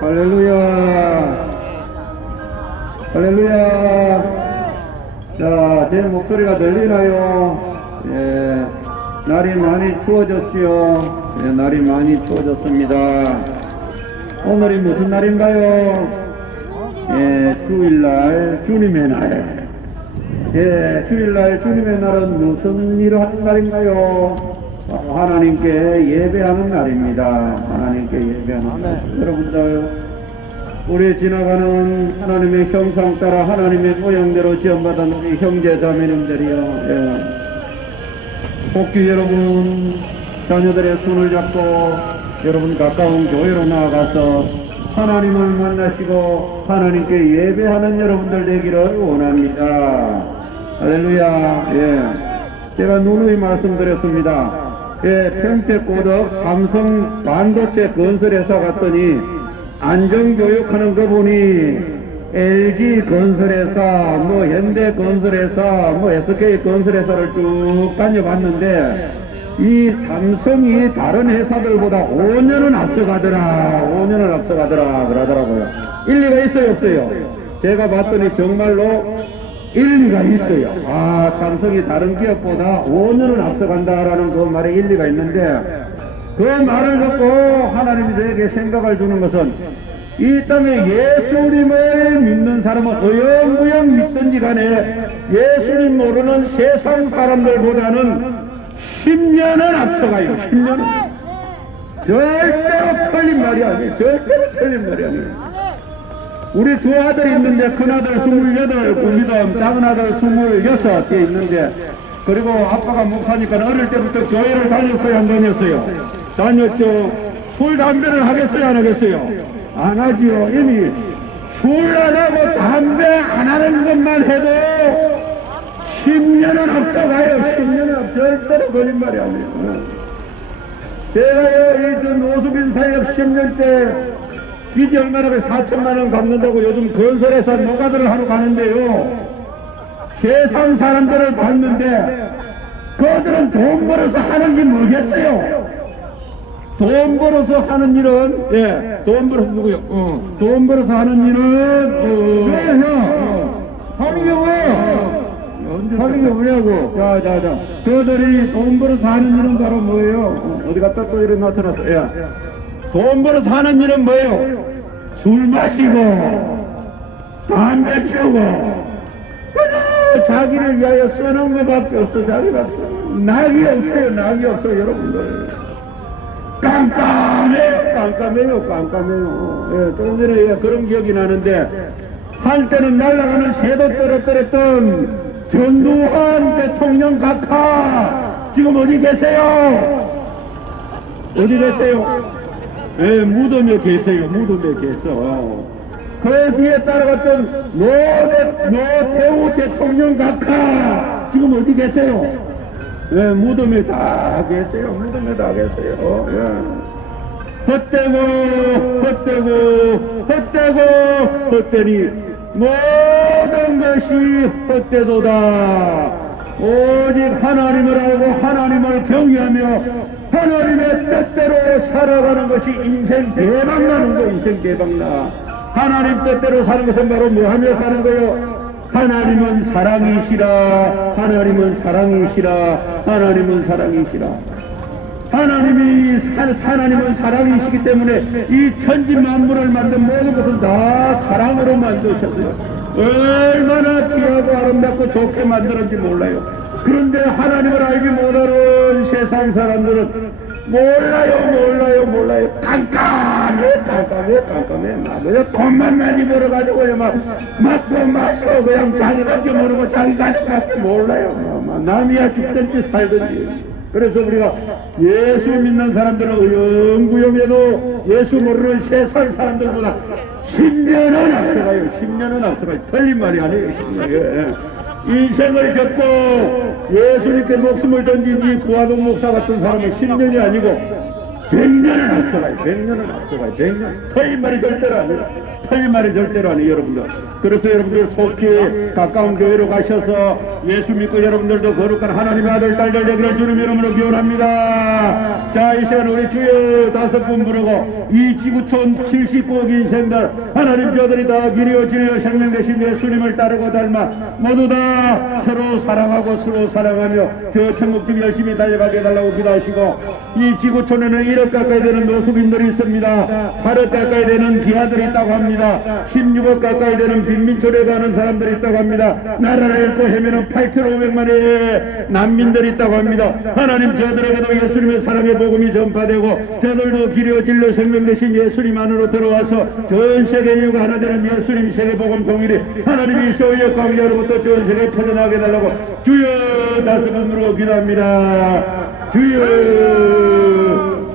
할렐루야. 할렐루야. 자, 제 목소리가 들리나요? 예. 날이 많이 추워졌지요. 예, 날이 많이 추워졌습니다. 오늘이 무슨 날인가요? 예, 주일날 주님의 날. 예, 주일날 주님의 날은 무슨 일을 하는 날인가요? 어, 하나님께 예배하는 날입니다. 하나님께 예배하는 날. 여러분들, 우리 지나가는 하나님의 형상 따라 하나님의 모양대로 지원받은 우리 형제 자매님들이요. 예. 속기 여러분, 자녀들의 손을 잡고 여러분 가까운 교회로 나아가서 하나님을 만나시고 하나님께 예배하는 여러분들 되기를 원합니다. 할렐루야. 예. 제가 누누이 말씀드렸습니다. 예, 평택고덕 삼성 반도체 건설회사 갔더니 안전교육하는 거 보니 LG 건설회사, 뭐 현대 건설회사, 뭐 SK 건설회사를 쭉 다녀봤는데 이 삼성이 다른 회사들보다 5년은 앞서가더라, 5년은 앞서가더라 그러더라고요. 일리가 있어요, 없어요? 제가 봤더니 정말로 일리가 있어요. 아, 삼성이 다른 기업보다 5년은 앞서간다라는 그 말에 일리가 있는데 그 말을 듣고 하나님이 저에게 생각을 주는 것은 이 땅에 예수님을 믿는 사람은 어영부영 믿든지 간에 예수님 모르는 세상 사람들보다는 10년은 앞서가요. 10년은. 절대로 틀린 말이 아니에요. 절대로 틀린 말이 아니에요. 우리 두 아들이 있는데 큰 아들 28, 구미담 작은 아들 26에 있는데 그리고 아빠가 목사니까 어릴 때부터 교회를 다녔어요 안 다녔어요? 다녔죠. 술 담배를 하겠어요 안 하겠어요? 안 하지요. 이미 술 안 하고 담배 안 하는 것만 해도 10년은 앞서가요. 10년은 앞 절대로 거짓말이 아니에요. 제가요, 이저 노수빈 사역 10년째 빚이 얼마나 4천만 원 갚는다고 요즘 건설회사 노가다를 하러 가는데요. 세상 사람들을 봤는데 그들은 돈 벌어서 하는 게 뭐겠어요? 돈 벌어서 하는 일은 예, 돈 벌어서 누구요? 어, 돈 벌어서 하는 일은 어, 그래서 하는 게 뭐야? 하는 게 뭐냐고? 자, 자, 자. 그들이 돈 벌어서 하는 일은 바로 뭐예요? 어, 어디 갔다 또 이래 나타났어? 예. 돈 벌어서 하는 일은 뭐예요? 술 마시고, 담배 피우고, 그저 자기를 위하여 쓰는 것밖에 없어, 쓰는. 낙이 없어요, 낙이 없어요, 여러분들. 깜깜해요, 깜깜해요, 깜깜해요. 예, 조금 전에 예, 그런 기억이 나는데, 한때는 날아가는 새도 떨어뜨렸던 전두환 대통령 각하, 지금 어디 계세요? 어디 계세요? 예, 무덤에 계세요. 무덤에 계셔. 그 뒤에 따라갔던 노, 대, 노태우 대통령 각하 지금 어디 계세요? 예, 무덤에 다 계세요. 무덤에 다 계세요. 예. 헛되고 헛되고 헛되고 헛되니 모든 것이 헛되도다. 오직 하나님을 알고 하나님을 경외하며 하나님의 뜻대로 살아가는 것이 인생 대박나는 거 인생 대박나. 하나님 뜻대로 사는 것은 바로 뭐 하며 사는 거요? 하나님은 사랑이시라. 하나님은 사랑이시라. 하나님은 사랑이시라. 하나님이 사- 하나님은 사랑이시기 때문에 이 천지 만물을 만든 모든 것은 다 사랑으로 만드셨어요. 얼마나 귀하고 아름답고 좋게 만들었는지 몰라요. 그런데 하나님을 알지 못하는 세상 사람들은 몰라요, 몰라요, 몰라요. 깜깜해, 깜깜해, 깜깜해. 막 그냥 돈만 많이 벌어가지고요, 막 먹고 마시고 그냥 자기 밖에 모르고 자기 가족밖에 몰라요. 막, 막 남이야 죽든지 살든지. 그래서 우리가 예수 믿는 사람들은 의영구영해도 예수 모르는 세상 사람들보다 10년은 앞서가요. 10년은 앞서가요. 틀린 말이 아니에요. 10년. 인생을 접고 예수님께 목숨을 던진 이 구화동 목사 같은 사람은 10년이 아니고 백년은 앞서가요. 백년은 앞서가요. 백년. 터인 말이 절대로 아니라. 터인 말이 절대로 아니에요, 여러분들. 그래서 여러분들 속히 가까운 교회로 가셔서 예수 믿고 여러분들도 거룩한 하나님의 아들, 딸들 되기를 주님 이름으로 기원합니다. 자, 이 시간 우리 주여 다섯 분 부르고 이 지구촌 79억 인생들 하나님 저들이 다 길이요 진리요 생명 되신 예수님을 따르고 닮아 모두 다 서로 사랑하고 서로 사랑하며 저 천국집 열심히 달려가게 해달라고 기도하시고 이 지구촌에는 1억 가까이 되는 노숙인들이 있습니다. 8억 가까이 되는 기아들이 있다고 합니다. 16억 가까이 되는 빈민촌에 가는 사람들이 있다고 합니다. 나라를 잃고 헤매는 8,500만의 난민들이 있다고 합니다. 하나님 저들에게도 예수님의 사랑의 복음이 전파되고 저들도 길이요 진료 생명 되신 예수님 안으로 들어와서 전 세계 인류가 하나 되는 예수님 세계 복음 통일이 하나님이 소유의 광야로부터 전 세계에 퍼져나게 해달라고 주여 다섯 번으로 기도합니다. 주여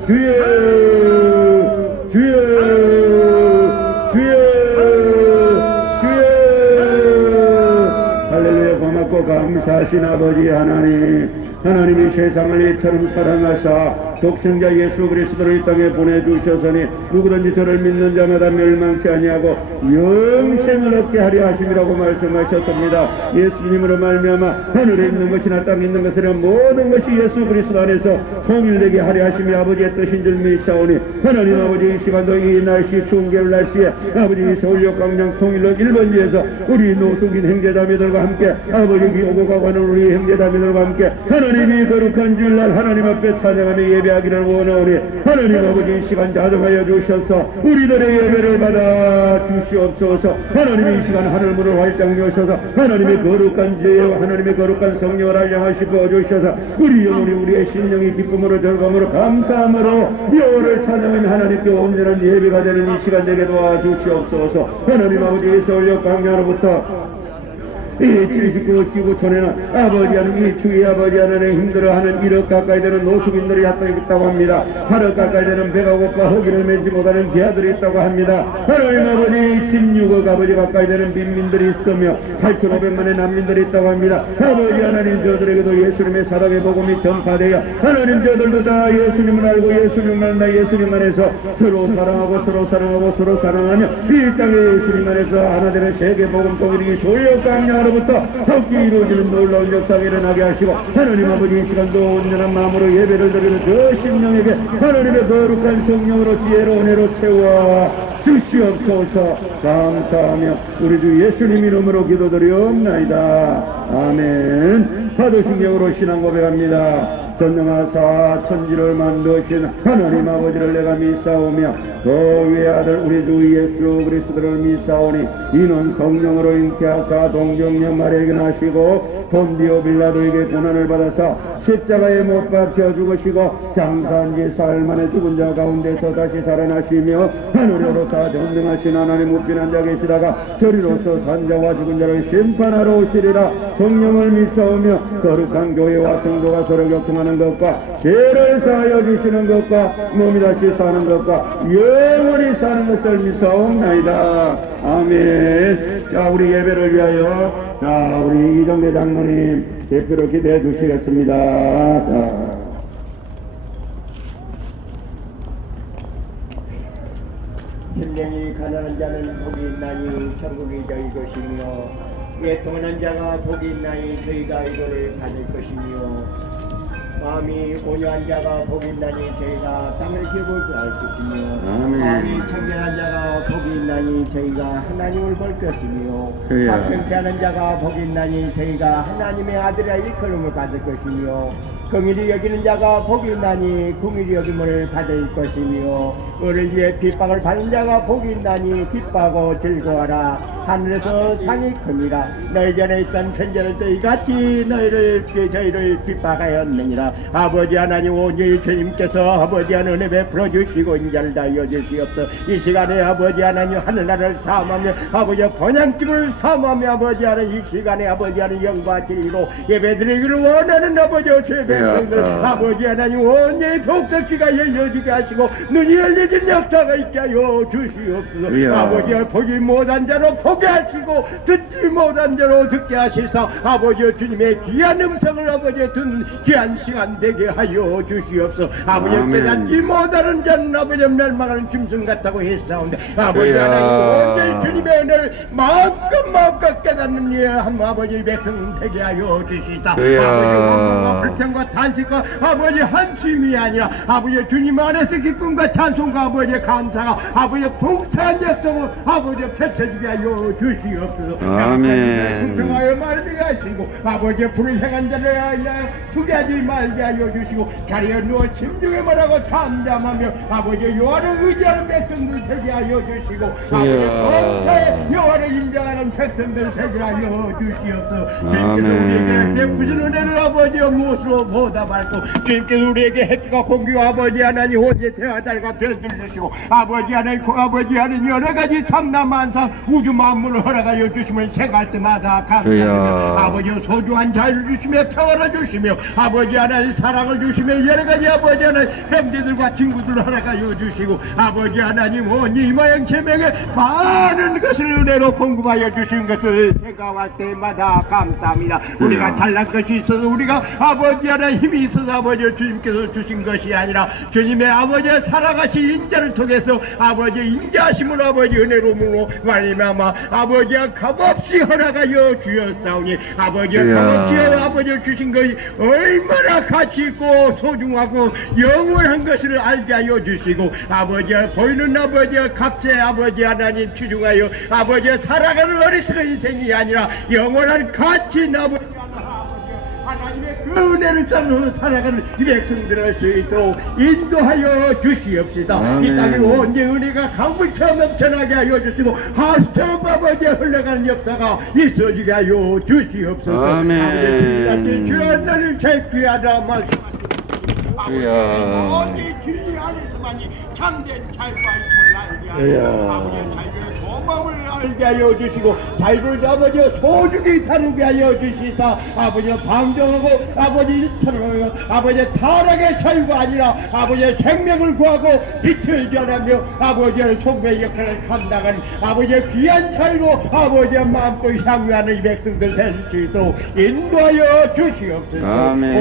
주여 주여 주여 주여 할렐루야 고맙고 감사하신 아버지 하나님 하나님이 세상을 이처럼 사랑하사 독생자 예수 그리스도를 이 땅에 보내주셨으니 누구든지 저를 믿는 자마다 멸망치 아니하고 영생을 얻게 하려 하심이라고 말씀하셨습니다. 예수님으로 말미암아 하늘에 있는 것이나 땅에 있는 것이나 모든 것이 예수 그리스도 안에서 통일되게 하려 하심이 아버지의 뜻인 줄 믿사오니 하나님 아버지 이 시간도 이 날씨 추운 겨울 날씨에 아버지 서울역 광장 통일로 1번지에서 우리 노숙인 형제자매들과 함께 아버지 오고 가고 하는 우리 형제자매들과 함께 하나님 이 거룩한 주일날 하나님 앞에 찬양하며 예배하기를 원하오니 하나님 아버지 이 시간 자정하여 주셔서 우리들의 예배를 받아 주시옵소서. 하나님이 이 시간 하늘문을 활짝 여셔서 하나님의 거룩한 지혜와 하나님의 거룩한 성령을 알량하시 부어주셔서 우리 영혼이 우리의 심령이 기쁨으로 즐거움으로 감사함으로 여호를 찬양하며 하나님께 온전한 예배가 되는 이 시간 되게 도와주시옵소서. 하나님 아버지 서울역 광야로부터 이 79억 지구촌에는 아버지 하는 이 주의 아버지 하나님 힘들어하는 1억 가까이 되는 노숙인들이 있다고 합니다. 8억 가까이 되는 배가 고파 허기를 맨지 못하는 기아들이 있다고 합니다. 하나님 아버지 16억 아버지 가까이 되는 빈민들이 있으며 8,500만의 난민들이 있다고 합니다. 아버지 하나님 저들에게도 예수님의 사랑의 복음이 전파되어 하나님 저들도 다 예수님을 알고 예수님 만 나 예수님 안에서 서로 사랑하고 서로 사랑하고 서로 사랑하며 이 땅에 예수님 안에서 하나 되는 세계 복음 통일이 소요 강 야로부터 함께 이루어지는 놀라운 역사가 일어나게 하시고 하나님 아버지 이 시간도 온전한 마음으로 예배를 드리는 저 심령에게 하나님의 거룩한 성령으로 지혜로 은혜로 채워 주시옵소서. 감사하며 우리 주 예수님 이름으로 기도드리옵나이다. 아멘 파도신경으로 신앙 고백합니다. 전능하사 천지를 만드신 하나님 아버지를 내가 믿사오며 그 위의 아들 우리 주 예수 그리스도를 믿사오니 이는 성령으로 잉태하사 동정녀 마리에게 나시고 본디오 빌라도에게 고난을 받아서 십자가에 못 박혀 죽으시고 장사한 지 사흘 만에 죽은 자 가운데서 다시 살아나시며 하늘에로사 전능하신 하나님 우편한 자 계시다가 저리로서 산자와 죽은 자를 심판하러 오시리라. 성령을 믿사오며 거룩한 교회와 성도가 서로 교통하는 것과 죄를 사하여 주시는 것과 몸이 다시 사는 것과 영원히 사는 것을 믿사옵나이다. 아멘. 자 우리 예배를 위하여 자 우리 이정대 장로님 대표로 기도해 주시겠습니다. 자. 심령이 가난한 자는 복이 있나니 천국이 저희 것이며 예통한 자가 복이 있나니 저희가 이거를 받을 것이며 마음이 온유한 자가 복이 있나니 저희가 땅을 기업을 구할 것이며 아멘. 마음이 청결한 자가 복이 있나니 저희가 하나님을 볼 것이며 그래요. 하는 자가 복이 있나니 저희가 하나님의 아들의 일컬음을 받을 것이며 긍일이 여기는 자가 복이 있나니 긍일이 여김을 받을 것이며 을을 위해 핍박을 받는 자가 복이 있나니 기뻐하고 즐거워하라 하늘에서 상이 큽니다 너희 전에 있던 선자들도 이같이 너희를 저희를 핍박하였느니라 아버지 하나님 오직 주님께서 아버지 하나님 은혜 베풀어 주시고 인자를 다 이어 주시옵소서 이 시간에 아버지 하나님 하늘나라를 사모하며 아버지 번양집을 사모하며 아버지 하나님 이 시간에 아버지 하나님 영과 진리로 예배드리기를 원하는 아버지 주의 백성들 야, 아. 아버지 하나님 온전히 독특기가 열려지게 하시고 눈이 펼쳐진 역사가 있게 하여 주시옵소서 이야. 아버지 보지 못한 자로 보게 하시고 듣지 못한 자로 듣게 하시사 아버지 주님의 귀한 음성을 아버지 듣는 귀한 시간 되게 하여 주시옵소서 아버지 아멘. 깨닫지 못하는 자는 아버지 멸망하는 짐승 같다고 했사온데 아버지. 하나님 언제 주님의 은혜를 마음껏 마음껏 깨닫는 예, 한 아버지 백성 되게 하여 주시다. 아버지 원망과 불평과 단식과 아버지 한심이 아니라 아버지 주님 안에서 기쁨과 찬송과 아버지 감사가 아버지 풍성한 역성을 아버지 펼쳐지게 하여 주시옵소서 아멘. 풍성하여 말게 하시고 아버지 불을 향한 자를 두게 하지 말게 하여 주시고 자리에 누워 침중에 말하고 잠잠하며 아버지 여호와를 의지하는 백성들 되게 하여 주시고 아버지 이야. 범사에 여호와를 인정하는 백성들 되게 하여 주시옵소서 주님께서. 우리에게 베푸신 은혜를 아버지 무엇으로 보답할고 주님께서 우리에게 햇과 공기와 아버지 하나님 혼재 태와 달과 별들 주시고 아버지 하나님 고- 아버지 하나님 여러 가지 참나 만상 우주 만물을 허락하여 주시면 생각할 때마다 주여. 아버지 소중한 자유를 주시며 평화를 주시며 아버지 하나님 사랑을 주시며 여러 가지 아버지 하나님 형제들과 친구들을 허락하여 주시고 아버지 하나님 온이 모양 제명에 많은 것을 은혜로 공급하여 주신 것을 생각할 때마다 감사합니다 우리가 주여. 잘난 것이 있어서 우리가 아버지 하나님 힘이 있어서 아버지 주님께서 주신 것이 아니라 주님의 아버지 살아가신 인자를 통해서 아버지 인자하심으로 아버지 은혜로움으로 말미암아 아버지가 값없이 허락하여 주었사오니 아버지가 주여. 값없이 아버지 주신 것이 얼마나 가치 있고 소중하고 영원한 것을 알게 하여 주시고 아버지가 보이는 아버지가 값에 아버지 하나님 치중하여 아버지가 살아가는 어리석은 인생이 아니라 영원한 가치 아버지 하나님의 그 은혜를 따라 살아가는 이 백성들 할수 있도록 인도하여 주시옵시다. 이 아멘. 땅에 언제 은혜가 강물처럼 넘쳐나게 하여 주시고 하스톱 아버지 흘러가는 역사가 있어지게 하여 주시옵소서. 아멘. 아버지 주한 나를 제귀하라 말씀. 아버지 주님 안에서만이 참된 자유가 있음을 알게 하여 주여. 아버지 자유의 고마움을 알게 하여 주시고 자유를 아버지 소중히 다루게 하여 주시다 아버지 방정하고 아버지 일탈하고 아버지 타락의 자유가 아니라 아버지 생명을 구하고 빛을 전하며 아버지의 속의 역할을 감당하는 아버지의 귀한 자유로 아버지의 마음껏 향유하는 이 백성들 될 수 있도록 인도하여 주시옵소서 아멘.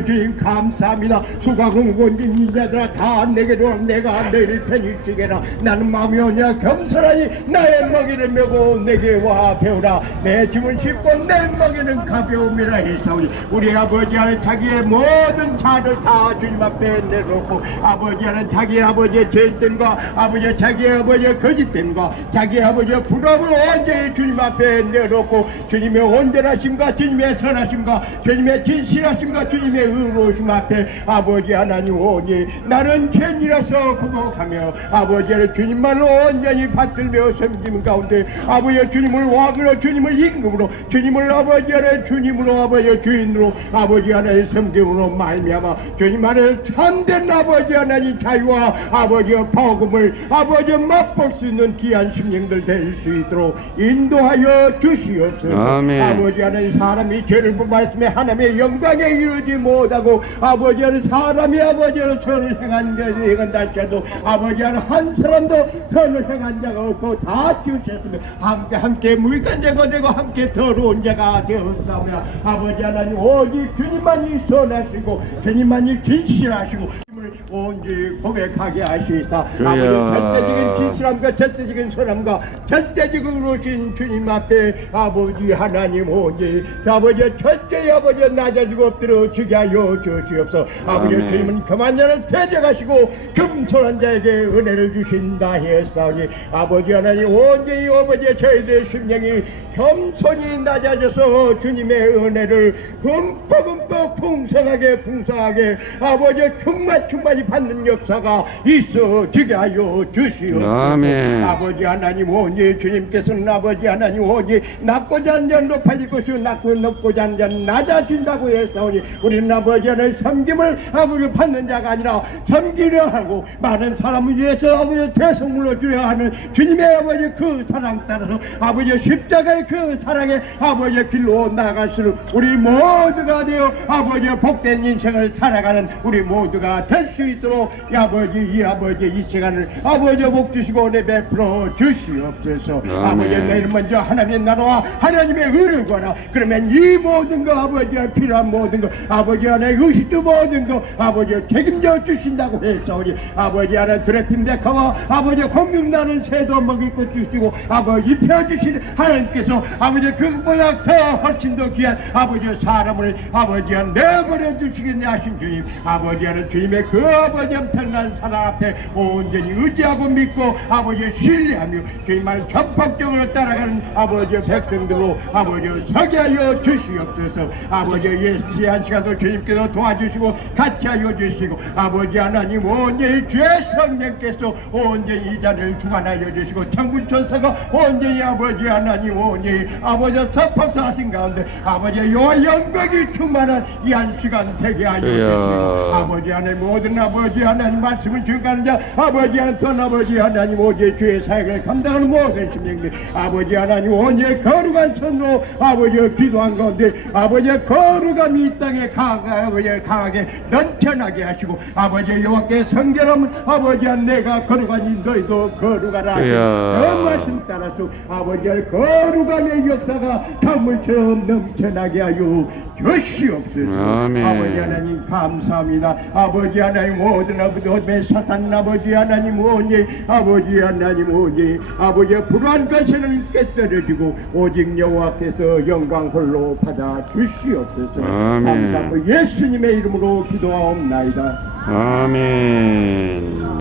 오, 주님 감사합니다 수가공곤진 인자들아 다 내게로 내가 편히 주게라. 나는 마음이 오냐? 겸손하니 나의 먹이를 메고 내게 와 배우라. 내 짐은 쉽고 내 먹이는 가벼움이라 했사오니 우리 아버지 하는 자기의 모든 자를 다 주님 앞에 내놓고 아버지 하는 자기 아버지의 죄됨과 아버지 자기의 아버지의 거짓됨과 자기 아버지의 부러움을 온전히 주님 앞에 내놓고 주님의 온전하심과 주님의 선하심과 주님의 진실하심과 주님의 의로우심 앞에 아버지 하나님 오니 나는 죄인이라서 구복하며 아버지를 주님만을 온전히 받들며 섬기는 가운데 아버지 주님을 왕으로 주님을 임금으로 주님을 아버지 안에 주님으로 아버지 주인으로 아버지 안에 섬김으로 말미암아 주님 안에 참된 아버지 하나님 자유와 아버지의 복음을 아버지 맛볼 수 있는 귀한 심령들 될 수 있도록 인도하여 주시옵소서 아멘. 아버지 하나님 사람이 죄를 범하였으며 하나님의 영광에 이르지 못하고 아버지 하나님 사람이 아버지 하나님 선을 행한 것을 행한다 할지라도 아버지 하나님 한 사람도 선을 행한 자가 없고 다 주셨으며 함께 함께 물간자가 되고 함께 더러운 자가 되었사오며 아버지 하나님 오직 주님만이 선하시고 주님만이 진실하시고 주님을 온전히 고백하게 주여. 아버지 절대적인 진실함과 절대적인 선함과 절대적인 의로신 주님 앞에 아버지 하나님 온전히 아버지 절대 아버지 낮아지고 엎드려 주게 하여 주시옵소서 아버지 아멘. 주님은 그만 자를 대적하시고 겸손한 자에게 은혜를 주신다 했사오니 아버지 하나님 온전히 아버지 저희들의 심령이 겸손히 낮아져서 주님의 은혜를 흠뻑 흠뻑 풍성하게 풍성하게 아버지 충만 충만히 받는 역사가 있어지게 하여 주시옵소서 아멘. 아버지 하나님 오니 주님께서는 아버지 하나님 오니 낮고자 자는 높아질 것이요 낮고 높고자 자는 낮아진다고 했사오니 우리는 아버지 하나님 섬김을 아버지 받는 자가 아니라 섬기려 하고 많은 사람을 위해서 아버지 대성물로 주려 하는 주님의 아버지 그 사랑 따라서 아버지 십자가의 그 사랑의 아버지 길로 나갈수록 우리 모두가 되어 아버지 복된 인생을 살아가는 우리 모두가 될 될수 있도록 이 아버지 이 아버지 이 시간을 아버지 복 주시고 내 베풀어 주시옵소서. 아멘. 아버지 내일 먼저 하나님의 나라와 하나님의 의를 구하라. 그러면 이 모든 거 아버지의 필요한 모든 거 아버지 안에 의식도 모든 거 아버지 책임져 주신다고 했사오니 아버지 안에 드레핀 백화와 아버지 공격나는 새도 먹일 것 주시고 아버지 입혀주신 하나님께서 아버지 그보다 더 훨씬 더 귀한 아버지 사람을 아버지 안 내버려 주시겠냐 하신 주님. 아버지 안에 주님의 그 아버지 엄청난 사랑 앞에 온전히 의지하고 믿고 아버지 신뢰하며 주님을 전폭적으로 따라가는 아버지 백성들로 아버지 서게 하여 주시옵소서 아버지 예시한 시간도 주님께서 도와주시고 같이 하여 주시고 아버지 하나님 온전히 주의 성령께서 온전히 이 자리를 주관하여 주시고 천군 천사가 온전히 아버지 하나님 온전히 아버지 서법사 하신 가운데 아버지 여호와 영광이 충만한 이 한 시간 되게 하여. 주시고 아버지 하나님 모든. 아버지 하나님 말씀을 증가하는 자 아버지 하나님 또 아버지 하나님 오직 주의 사역을 감당하는 모든 심령들. 아버지 하나님 온전히 거룩한 손으로 아버지 기도한 가운데 아버지 거룩함이 이 땅에 강하, 아버지 강하게 넘쳐나게 하시고 아버지 여호와께 성결함은 아버지 한 내가 거룩하니 너희도 거룩하라. 그 말씀 따라서 아버지의 거룩함의 역사가 강물처럼 넘쳐나게 하여 주시옵소서. 아멘. 아버지 하나님 감사합니다. 아버지 하나님 모든 아버지 모든 사탄 아버지 하나님 오니 아버지 하나님 오니 아버지의 불안한 것을 깨뜨려주고 오직 여호와께서 영광 홀로 받아 주시옵소서 아멘. 감사하고 예수님의 이름으로 기도하옵나이다 아멘.